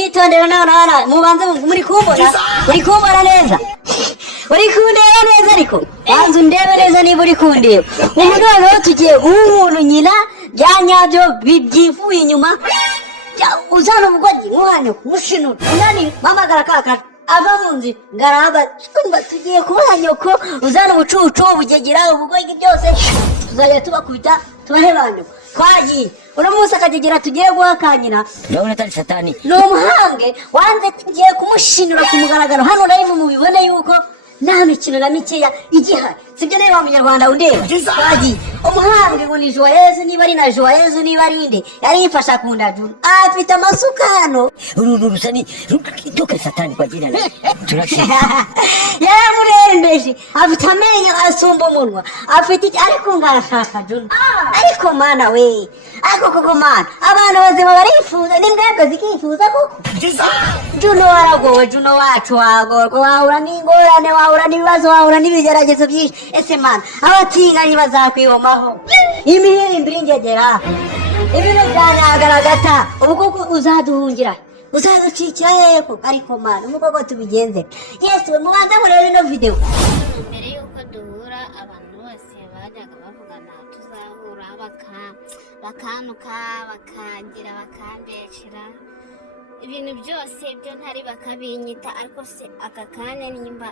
munyitondera nana mubanze muri kumbona neza uri kundeba neza ariko banza undebe neza niba uri kundeba ubu noneho tugiye guha umuntu nyina byanyabyo byivuye inyuma uzana umugwayi muhanyo mushinura unani mamagara kakara ava munzi ngaraba tugiye kubaha nyoko uzana ubucucu ubugegera ubugwayi byose tuzajya tubakubita tubahebanyo twagiye uramutse akagegera tugiye guhakanyira ndabona atari satani ni umuhambwe wanze tugiye kumushinura ku mugaragaro hano live mubibone yuko nta mikino na mikeya igihari sibyo rero wa munyarwanda undeba twagiye umuhambwe ngo ni Joyeuse niba ari na Joyeuse niba ari inde yari yifasha kunda Juno afite amasuka hano rusani ruka satani kwa jina turashika yaramurembeje afite amenyo asumba umunwa afite ariko ngarashaka Juno ariko mana we ako koko mana abantu bazima barifuza nimbwebwe zikifuza koko Juno waragowe Juno wacu wagorwa wahura n'ingorane wahura n'ibibazo wahura n'ibigeragezo byinshi ese mana abatinganyi bazakwihomaho imihirimbiri ingegera ibintu byanyagaragata ubwo uzaduhungira uzaducikira yeko ariko mana umukoko tubigenze yesu mubanza murebe ino video mbere yuko duhura abantu bose bajyaga bavugana tuzahura bakanuka bakagira bakambekera ibintu byose byo ntari bakabinyita ariko se aka kanya nimba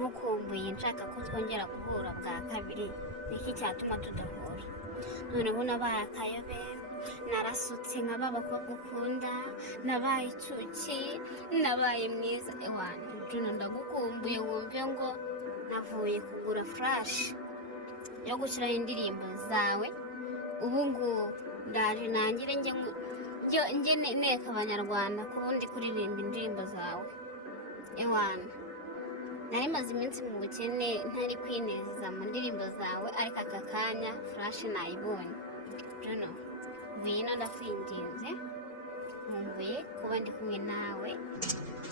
nkukumbuye nshaka ko twongera guhura bwa kabiri niki cyatuma tudahura none ubu nabaye akayobe narasutse nk'aba bakobwa ukunda nabaye icuki nabaye mwiza ewana Juno ndagukumbuye wumve ngo navuye kugura flash yo gushyiraho indirimbo zawe ubu ngubu ndaje nangire njye neka abanyarwanda ko ubundi kuririmba indirimbo zawe ewana nari maze iminsi mu bukene ntari kwinezeza mu ndirimbo zawe ariko aka kanya flash nayibonye Juno vino ndakwinginze nkumbuye kuba ndi kumwe nawe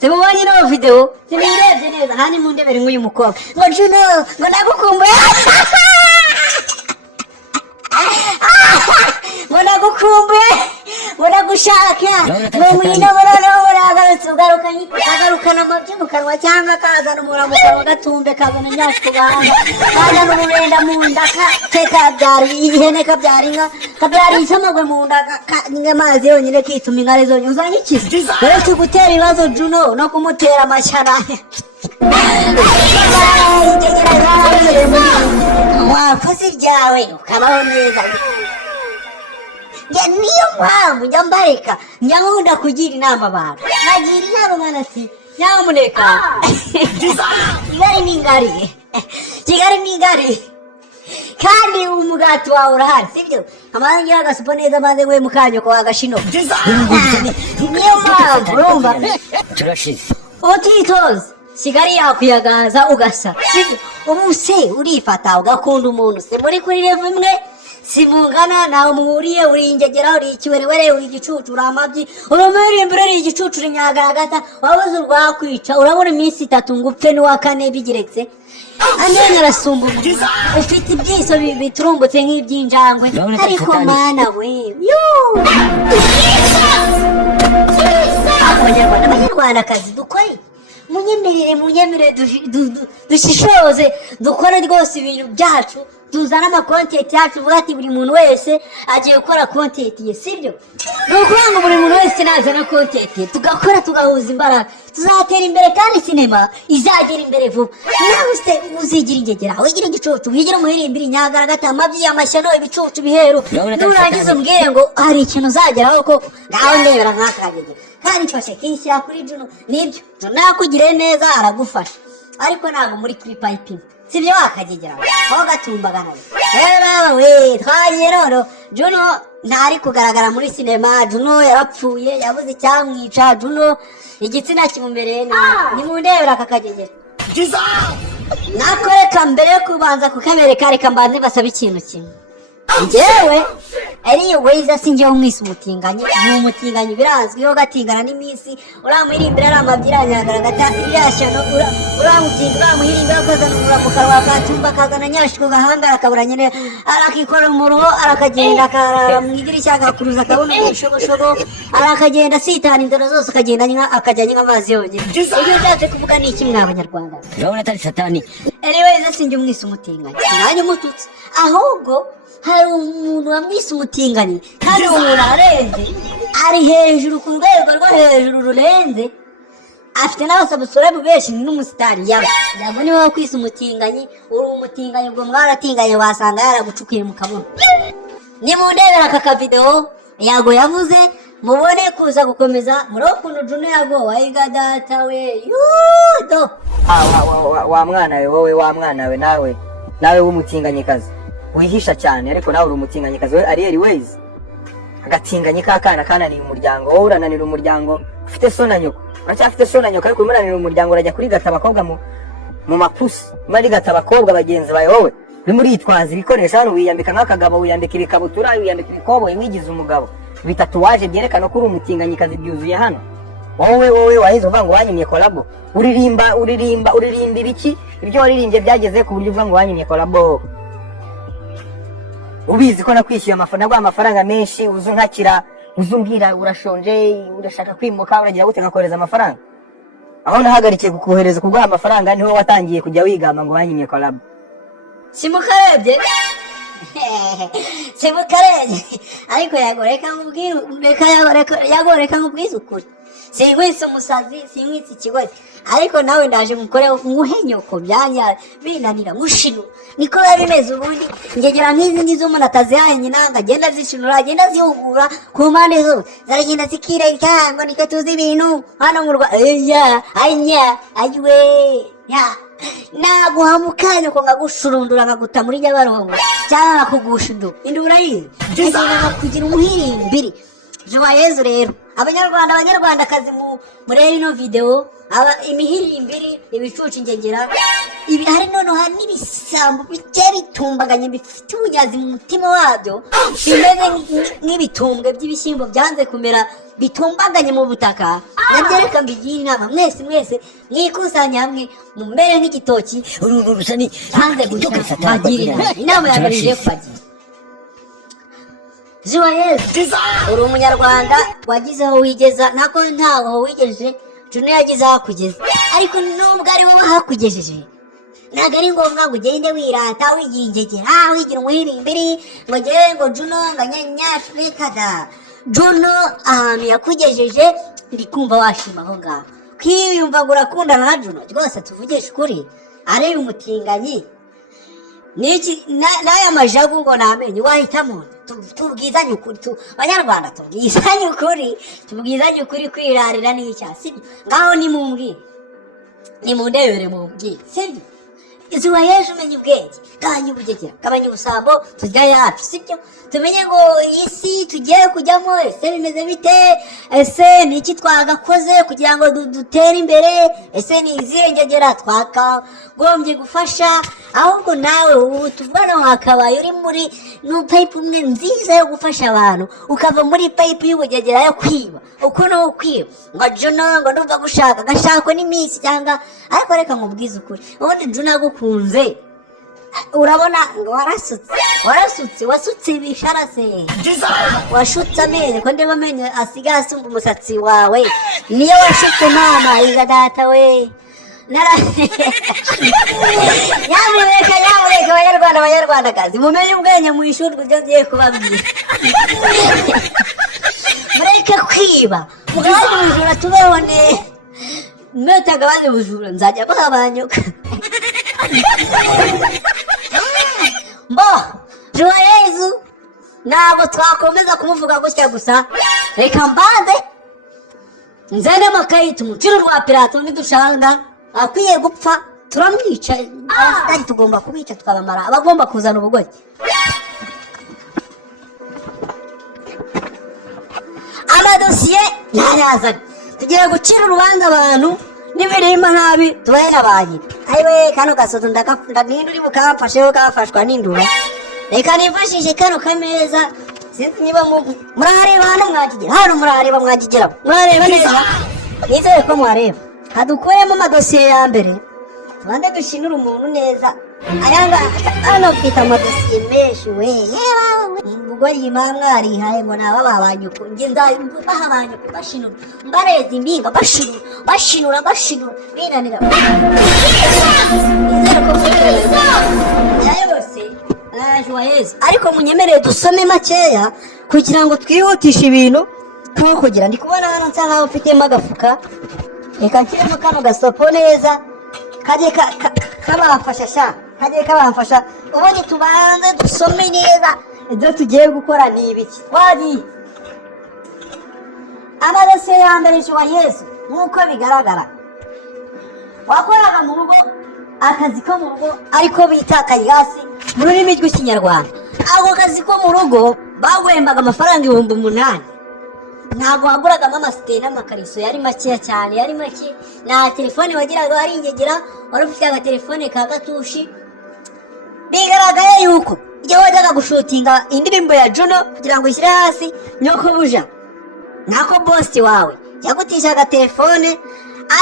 Sebonye no video sinirebye neza hani mu ndebere nk'uyu mukobwa ngo Juno ngo nagukumbuye ngo nagukumbuye ngo nagushaka ngo mwino baragarutse ugarukana amabyi mu kanwa cyangwa kazana umura mu kanwa gatumbe kazana nyashku bana kazana umurenda mu nda kabyari ihene kabyari inka kabyari isamagwe mu nda amazi yonyine kituma inkari zonyine uzanyikiza rero tugutera ibibazo Juno no kumutera amashyara wakoze ibyawe ukabaho neza niyo mpamvu njya mbareka njya nkunda kugira inama abantu nagira inama mwana si nyamuneka Kigali ni ngari kandi umugati wawe urahari sibyo amaze ngira agasupa neza maze we mukanyo ko agashino niyo mpamvu urumva turashize utitoze Kigali yakuyagaza ugasa sibyo ubu se urifata ugakunda umuntu se muri kuri level imwe simungana nawe muhuriye uri ingegera uri ikiwerewere uri igicucu uri amabyi urumuri imbere uri igicucu uri nyagaragata wabuze urwakwica urabona iminsi 3 ngupfe n'uwa 4 bigeretse amenyo arasumba ufite ibyiso biturumbutse nk'ibyinjangwe ariko mana we abanyarwanda kazi dukore munyemerere dushishoze dukore rwose ibintu byacu tuzana amakontenti yacu vuga ati buri muntu wese agiye gukora kontenti ye sibyo nukuvuga buri muntu wese nazana kontenti tugakora tugahuza imbaraga tuzatera imbere kandi sinema izagera imbere vuba nawe se uzigira ingegera wigira igicucu wigira umuhirimbiri nyagaragata amabyi amashyano ibicucu biheru nurangiza umbwire ngo hari ikintu uzageraho ko ngaho ndebera nk'akagegera kandi mfashe kishyira kuri Juno nibyo nakugire neza aragufasha ariko ntabwo muri kuri piping sibyo wakagegera aho gatumbagana rero we twagiye rero Juno ntari kugaragara muri sinema Juno yarapfuye yabuze cyamwica Juno igitsina kimumbereye ni mu ndebera akakagegera nakoreka mbere yo kubanza kukabereka reka mbanze basaba ikintu kimwe njyewe ariyo weza sinjyewe umwisi umutinganyi ni umutinganyi birazwi iyo gatingana n'iminsi uramwirimbira ari amabyiranyagara gatashano uramuhirimbira akazanura mu kanwa katumba akazana nyashiko gahangara akabura nyine arakikora mu ruho arakagenda akarara mu idirishya agakuruza akabona ubushoboshoro arakagenda asitana inzira zose akajyanye nk'amazi yonyine ibyo byatse kuvuga ni iki mwa abanyarwanda urabona atari satani ariyo weza sinjye umwisi umutinganyi sinajye umututsi ahubwo hari umuntu wamwise umutinganyi kandi umuntu arenze ari hejuru ku rwego rwo hejuru rurenze afite n'abasabusurabu benshi n'umusitari yabo niwe wakwise umutinganyi uri umutinganyi ubwo mwaratinganye wasanga yaragucukiye mu kabuno nimundebera aka kavidewo yago yavuze mubone kuza gukomeza muri ukuntu Juno yago wayiga data we yudo wa mwana we wowe wa mwana we nawe w'umutinganyikazi wihisha cyane ariko nawe uri umutinganyikazi we Ariel Ways agatinganye kakana kananiye umuryango wowe urananira umuryango ufite so na nyoko uracyafite so na nyoko ariko urananira umuryango urajya kuri gata abakobwa mu mapusi mari gata abakobwa bagenzi bawe wowe uri muri yitwaza ibikoresho hano wiyambika nk'akagabo wiyambikira ikabutura wiyambikira ikoboyi wigize umugabo bitatuwaje byerekana ko uri umutinganyikazi byuzuye hano wowe wahize uvuga ngo wanyimye kolabo uririmbira iki ibyo waririmbye byageze ku buryo uvuga ngo wanyimye kolabo ubizi ko nakwishyuye amafaranga menshi uzunkakira uzumbwira urashonje urashaka kwimuka uragira gute ngakoreza amafaranga aho nahagarikiye kukohereza kuguha amafaranga niho watangiye kujya wigamba ngo wanyimye kolabo simukarebye simukarebye ariko yagoreka nkubwize ukuri sinkwise umusazi sinkwise ikigozi ariko nawe ndaje mukore nguhenyoko byanya binanira mushino niko biba bimeze ubundi ngegera nk'izi ngizo umuntu atazihaye nyina agenda zishinura agenda zihugura ku mpande zose zaragenda zikireka ngo niko tuzi ibintu hano mu Rwanda ayiwe naguhamukanya ko ngagushurundura ngaguta muri Nyabarongo cyangwa nakugusha indu urayizi ngegera kugira umuhirimbiri Joyeuse rero abanyarwandakazi murebe ino video imihirimbiri ibicucu ngegera ibi hari noneho hari n'ibisambo bigiye bitumbaganye bifite ubunyazi mu mutima wabyo bimeze nk'ibitumbwe by'ibishyimbo byanze kumera bitumbaganye mu butaka nabyereka mbigira inama mwese mwikusanya hamwe mumbere nk'igitoki rusa ni hanze gushya bagira inama yagarije kubagira Joyeuse uri umunyarwanda wagize aho wigeza nako ntaho wigejeje Juno yagize aho kugeza ariko nubwo ari wowe hakugejeje ntabwo ari ngombwa ngo ugende wirata wigingegera wigira umuhirimbiri ngo ngewe ngo Juno ngo nyanyashurikada Juno ahantu yakugejeje ndi kumva washima aho ngaho kwiyumva ngo urakundana na Juno rwose tuvugishe ukuri ari umutinganyi niki n'aya majagu ngo namenye wahitamo tubwizanye ukuri abanyarwanda tubwizanye ukuri kwirarira n'icyasi ngaho nimundebere mumbwire sibyo izuba yeje umenye ubwenge gabanya ubugegera gabanya ubusambo tujya yacu sibyo tumenye ngo iyi si tugiye kujyamo ese bimeze bite ese ni iki twagakoze kugira ngo dutere imbere ese ni izihe ngegera twakagombye gufasha ahubwo nawe ubu tuvana wakabaye uri muri pipe umwe nziza yo gufasha abantu ukava muri pipe y'ubugegera yo kwiba uko no kwiba ngo Juno ngo ndumva gushaka gashako n'iminsi cyangwa ariko reka nkubwize ukuri ubundi Juno agukunze urabona ngo wasutse ibisharase washutse amenyo ko ndeba amenyo asigaye asumba umusatsi wawe niyo washutse mama iga data we nyamuneka abanyarwandakazi mumenye ubwenge mu ishuri ibyo ngiye kubabwira mureke kwiba mugabanye ubujura tubeho neza mutagabanye ubujura nzajya bagabanyuka mbo Joyeuse ntabwo twakomeza kumuvuga gutya gusa reka mbanze nzane amakayi tumucire urwa pirato nidushanga akwiye gupfa turamwica abasitari tugomba kubica tukabamara abagomba kuzana ubugoyi amadosiye yarazanye tugiye gucira urubanza abantu n'imirima nabi tubahe na ba nyina ayiwe kano gasozo ndaninde uri bukamfasheho kafashwa n'indura reka nifashishe kano kameza sinzi niba murareba hano mwakigera hano murareba mwakigera murareba neza nizere ko mwareba hadukuremo amadosiye ya mbere tubanze dushinura umuntu neza ayanga hano twita amadosiye menshi we ubwo yima mwarihaye ngo naba babanyuko nge nzabaha abanyuko bashinura mbareza imbinga bashinura binanira nizere ko mwareba yayose Joyeuse ariko munyemereye dusome makeya kugira ngo twihutishe ibintu nko kugira ndi kubona hano nsa nkaho ufitemo agafuka reka nshyiremo kano gasopo neza kaje kabafasha ubundi tubanze dusome neza ibyo tugiye gukora ni ibiki twagiye amadosiye ya mbere Joyeuse nk'uko bigaragara wakoraga mu rugo akazi ko mu rugo ariko bita akayasi mu rurimi rw'ikinyarwanda ako kazi ko mu rugo baguhembaga amafaranga 8,000 ntabwo waguragamo amasiteri n'amakariso yari makeya cyane yari make nta telefone wagiraga wari ingegera wari ufite agatelefone ka gatushi bigaragaye yuko iyo wajyaga gushutinga indirimbo ya Juno kugira ngo ushyire hasi nyoko buja nako bosi wawe yagutisha agatelefone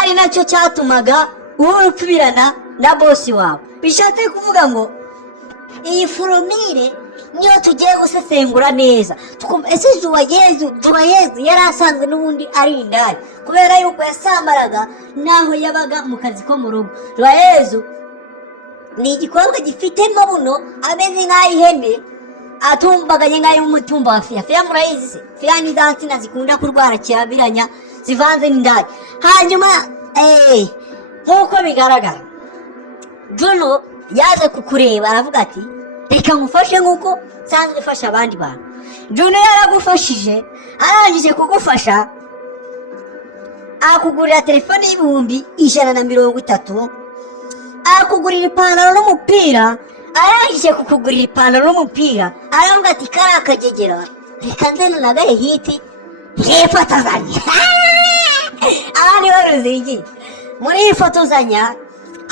ari nacyo cyatumaga urupfubirana na bosi wawe bishatse kuvuga ngo iyi foromire niyo tugiye gusesengura neza ese Joyeuse yari asanzwe n'ubundi ari indaya kubera yuko yasambaraga naho yabaga mu kazi ko mu rugo Joyeuse ni igikobwa gifitemo buno ameze nk'ay'ihene atumbaganye nk'ay'umutumba wa fiya murayizi se fiya ni za nsina zikunda kurwara kirabiranya zivanze n'indaya hanyuma nk'uko bigaragara Juno yaje kukureba aravuga ati reka ngufashe nk'uko nsanzwe fasha abandi bantu Juno yaragufashije arangije kugufasha akugurira telefone y'130 akugurira ipantaro n'umupira arangije kukugurira ipantaro n'umupira aravuga ati kariya kagegera reka nzana nagahe hiti hifotozanya abandi baruzingi muri hifotozanya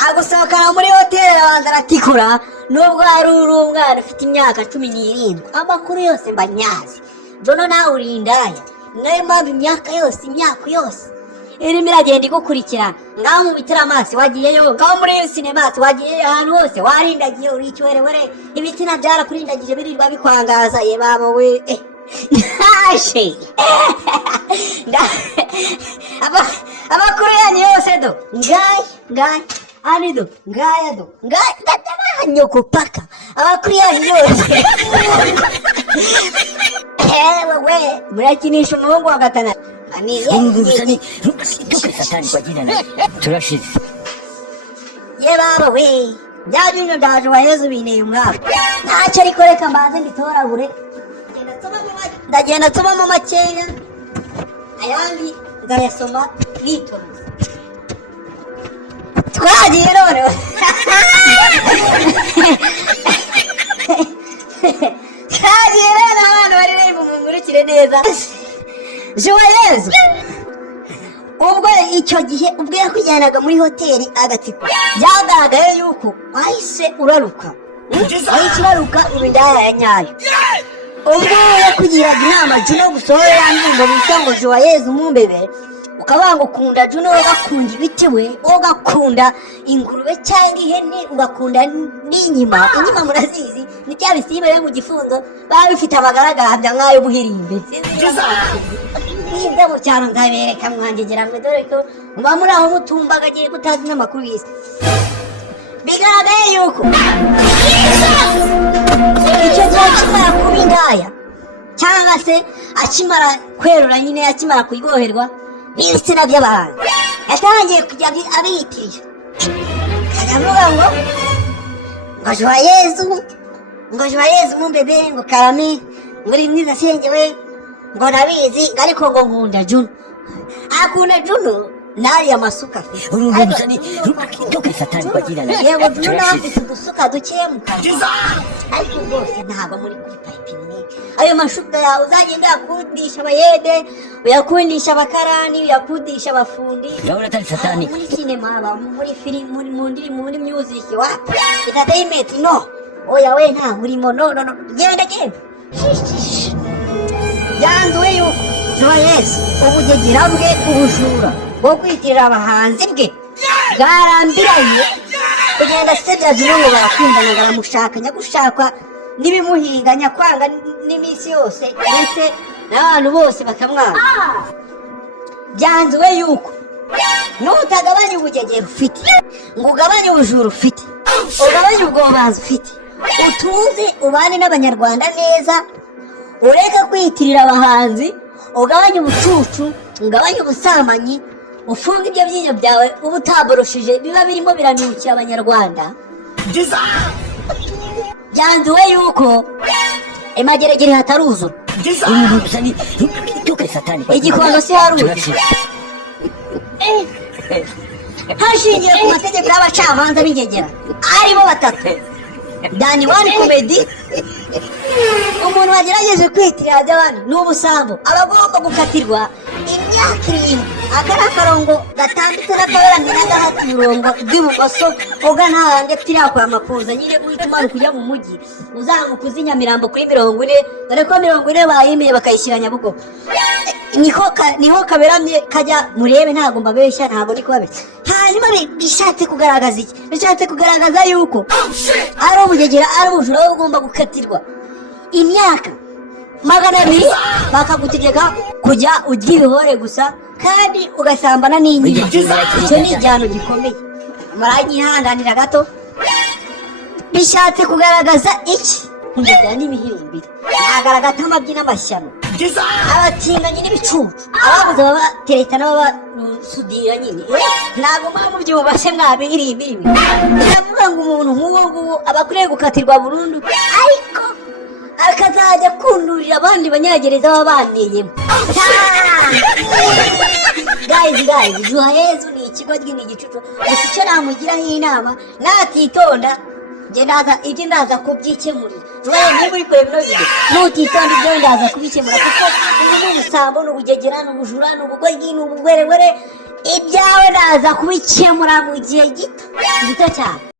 agusohokana muri hoteli abanza aratikura nubwo ari umwana ufite imyaka 17 amakuru yose mba nyazi Juno nawe uri indaya nayo mpamvu imyaka yose irimo iragenda igukurikirana ngaho mu bitiramasi wagiyeyo ngaho muri sinemasi wagiyeyo ahantu hose warindagiye uri icywerewere ibitina byarakurindagije birirwa bikwangaza ye baba we nashe amakuru yanyu yose do ngayi anido ngaya do nyoko paka amakuru yanyu yose wewe murakinisha umuhungu wa gatana Ngusani satani kwa jina na turashize ye baba we byajunyo ndaje Joyeuse bineye umwaka ntacyo ariko reka mbanze mbitoragure ndagenda nsomamo makeya ayandi ndayasoma nitonze twagiye none twagiye none abantu bari bari bumungurukire neza Joyeuse ubwo icyo gihe ubwo yakujyanaga muri hoteli agatsiko byagaragaye yuko wahise uraruka wahise uraruka ibindaya ya nyayo ubwo yakugiraga inama Juno gusohora yandimbo bita ngo Joyeuse umumbebe ukabanga ukunda Juno ugakunda ibiti we ugakunda ingurube cyangwa ihene ugakunda n'inyima murazizi ni cya bisiba yo mu gifunzo baba bifite amagaragambya nk'ayo buhirimbe ibyo mu cyaro ndabereka mwangegera mwe dore ko muba muri aho mutumbaga agiye kutazi n'amakuru y'isi bigaragaye yuko icyo gihe akimara kuba indaya cyangwa se akimara kwerura nyine akimara kuryoherwa n'ibitsina by'abantu yatangiye kujya abiyitirira akajya avuga ngo Joyeuse umumbebe ngo karame muri mwiza sengewe ngo nabizi ariko ngo nkunda Juno akunda Juno nari amasuka afite urungusani ndoke satani kwa jina na yego Juno afite udusuka dukeya mu kanwa ariko rwose ntabwo muri kuri pipini ayo mashuka yawe uzagenda yakundisha abayede uyakundisha abakarani uyakundisha abafundi urabona atari satani muri sinema muri film muri music wa entertainment no oya we nta murimo no genda yanduwe yuko zuba yesu ubugegera bwe ubujura bwo kwitirira abahanzi bwe bwarambiranye kugenda asebya Juma ngo barakundana baramushaka nyagushakwa n'ibimuhinga nyakwanga n'iminsi yose ndetse n'abantu bose bakamwanga byanzuwe yuko nutagabanya ubugegera ufite ngo ugabanye ubujura ufite ugabanye ubwobanzi ufite utuze ubane n'abanyarwanda neza ureke kwitirira abahanzi ugabanye ubucucu ugabanye ubusambanyi ufunga ibyo byinyo byawe uba utaboroshije biba birimo biranukira abanyarwanda byanzuwe yuko imageregere hataruzura igikondo si haruzura hashingiye ku mategeko y'abacamanza b'ingegera aribo batatu Dani One Comedy umuntu wagerageje kwitirira by'abandi n'ubusambo abagomba gukatirwa imyaka 7 akari akarongo gatambitse n'akaberamye n'agahata umurongo bw'ibumoso uga ntahange tirakora amakuza nyine guhita umara kujya mu mujyi uzamuka uzi Nyamirambo kuri 40 dore ko 40 bayimeye bakayishyira Nyabugogo niho kaberamye kajya murebe ntago mbabeshya ntago niko babeshya hanyuma bishatse kugaragaza iki bishatse kugaragaza yuko ari ubugegera ari ubujura ugomba gukatirwa imyaka 200 bakagutegeka kujya ujya ibihore gusa kandi ugasambana n'inyuma icyo ni igihano gikomeye muranyihanganira gato bishatse kugaragaza iki kugegera n'imihimbire agaragaza amabyi n'amashyano abatinganye n'ibicucu ababuze babatereta n'ababasudira nyine ntabwo mpamvu byubashe mwabirimbiri biravuga ngo umuntu nk'uwo nguwo aba akwiriye gukatirwa burundu ariko akazajya kundurira abandi banyagereza baba baneyemo guys Juha Yezu ni ikigo ni igicucu gusa icyo namugiraho inama natitonda ibyo ndaza kubyikemurira Juha niba uri kureba ino video nutitonda ibyo ndaza kubikemura kuko ubu ubusambo n'ubugegera n'ubujura n'ubugoryi n'ubugwerewere ibyawe ndaza kubikemura mu gihe gito cyane